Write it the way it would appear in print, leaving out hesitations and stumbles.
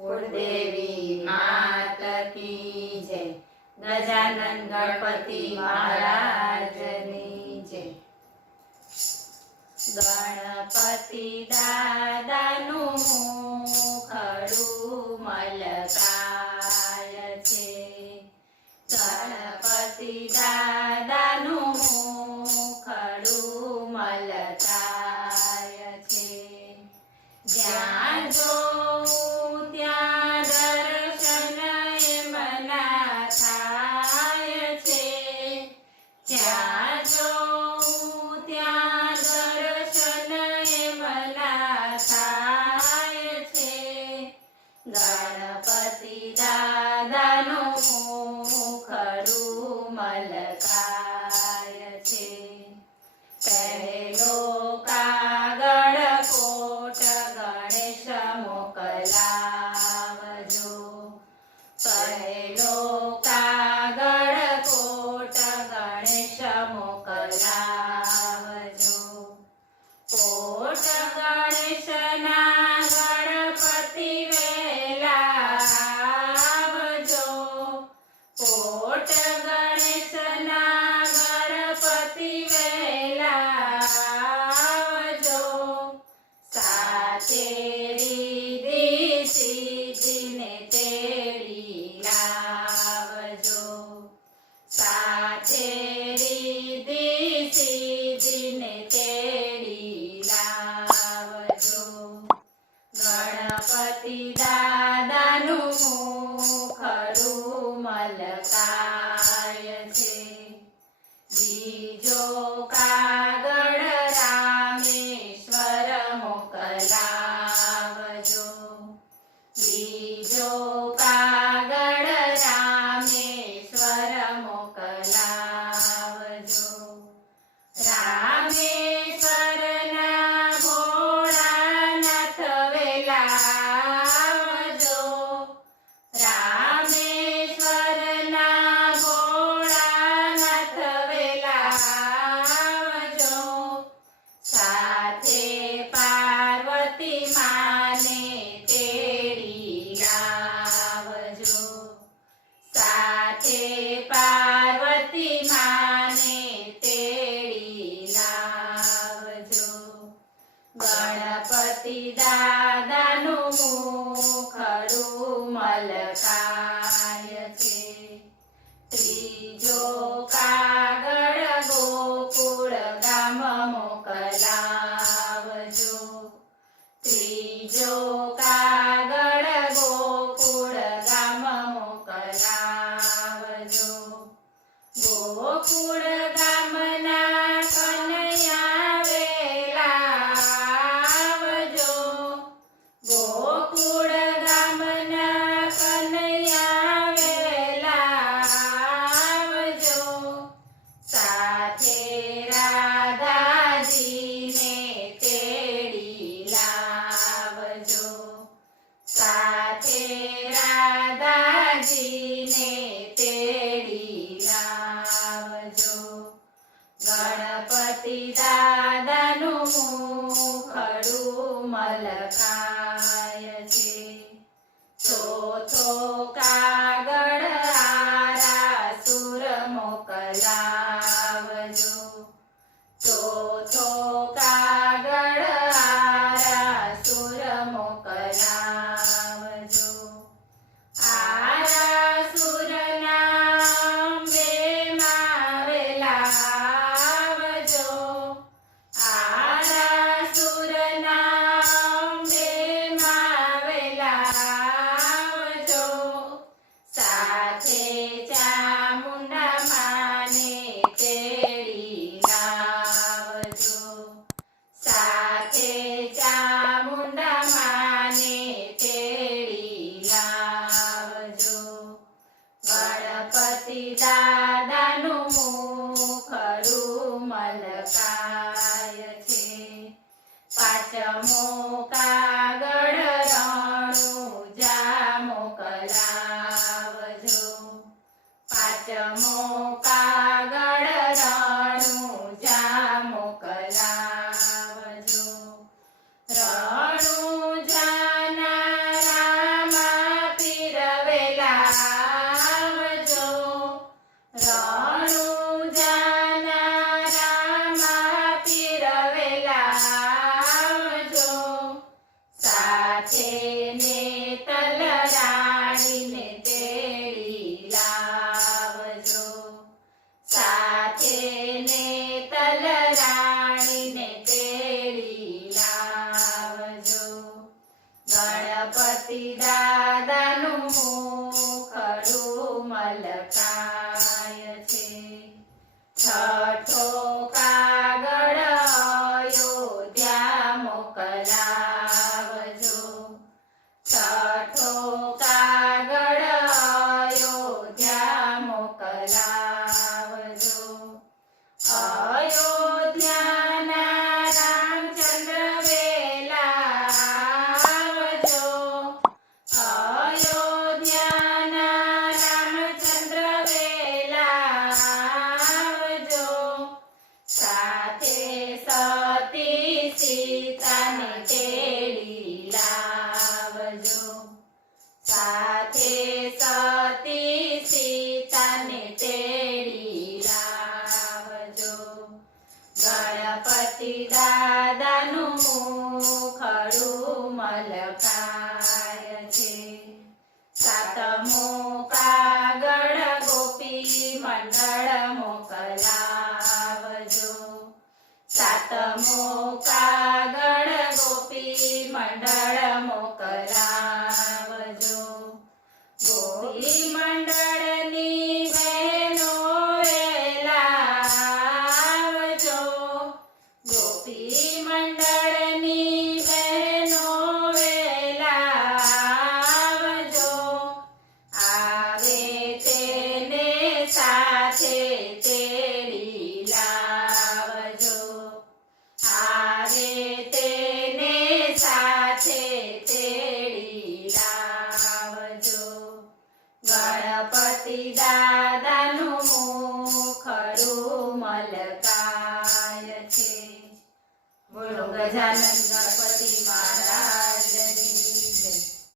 કુળદેવી માત કી જય, ગજાનન ગણપતિ મહારાજની જય. ગણપતિ દાદાનું મુખડું મલકાય છે. ગણપતિ દાદાનું મુખડું મલકાય છે. જ્યાં જોઉં ત્યાં દર્શન એમના થાય છે. જ્યાં જોઉં ત્યાં દર્શન એમના થાય છે. ગણપતિ દાદાનું મુખડું મલકાય છે. પહેલો કાગળ કોટ ગણેશ મોકલાવજો. પહેલો કાગળ કોટ ગણેશ મોકલાવજો. કોટ ગણેશના ગણપતિ વેલા આવજો. કોટ ગણેશના ગણપતિ વેલા આવજો. સાથે રીધી સીધીને તેડી લાવજો. સાથે રીધી સીધીને તેડી લાવજો. ગણપતિ દાદાનું મુખડું મલકાય છે. બીજો કાગળ રામેશ્વર મોકલાવજો. બીજો કાગળ રામેશ્વર મોકલાવજો. રામેશ્વરના ભોળાનાથ વેલા આવજો. રામેશ્વરના ભોળાનાથ વેલા આવજો. સાથે પાર્વતી માને તેડી લાવજો. સાથે પાર્વતી માને તેડી લાવજો. ગણપતિ દાદાનું મુખડું મલકાય છે. ત્રીજો કાગળ ગોકુળ ગામ મોકલાવજો. ત્રીજો કાગળ ગોકુળ ગામ મોકલાવજો. ગોકુળ ગામના કનૈયા વેલા આવજો. ગોકુળ ગામના કનૈયા વેલા આવજો. સાથે રાધાજીને તેડી લાવજો. સાથે રાધાજીને તેડી લાવજો. ગણપતિ દાદાનું મુખડું મલકાય છે. ચોથો કાગળ આરાસુર મોકલાવજો. ચોથો કાગળ આરાસુર મોકલાવજો. આરાસુરના અંબેમાં વેલા આવજો. આરાસુરના અંબેમાં વેલા આવજો. સાથે ચામુંડા માને તેડી લાવજો. સાથે ચામુંડા માને તેડી લાવજો. ગણપતિ દાદાનું મુખડું મલકાય છે. પાંચમો કાગળ રણુજા મોકલાવજો. પાંચમો કાગળ રણુજા મોકલાવજો. રણુજાના રામા મોકલાવજો છઠ્ઠો કાગળ અયોધ્યા મોકલાવજો અયોધ્યાના રામચંદ્ર વેલા આવજો અયોધ્યાના રામચંદ્ર વેલા આવજો સાથે સતી સીતાને તેડી લાવજો સાથે સતી સીતાને તેડી લાવજો ગણપતિ દાદાનું મુખડું મલકાય છે સાતમો કાગળ ગોપી મંડળ મોકલાવજો સાતમો કાગળ ગોપી મંડળ મોકલાવજો ગોપી મંડળની બહેનો વેલા આવજો ગોપી મંડળની બહેનો વેલા આવજો આવે તેને સાથે તેડી લાવજો આવે તેને સાથે તેડી લાવજો ગણપતિ દાદાનું મુખડું મલકાય છે બોલો ગજાનન ગણપતિ મહારાજ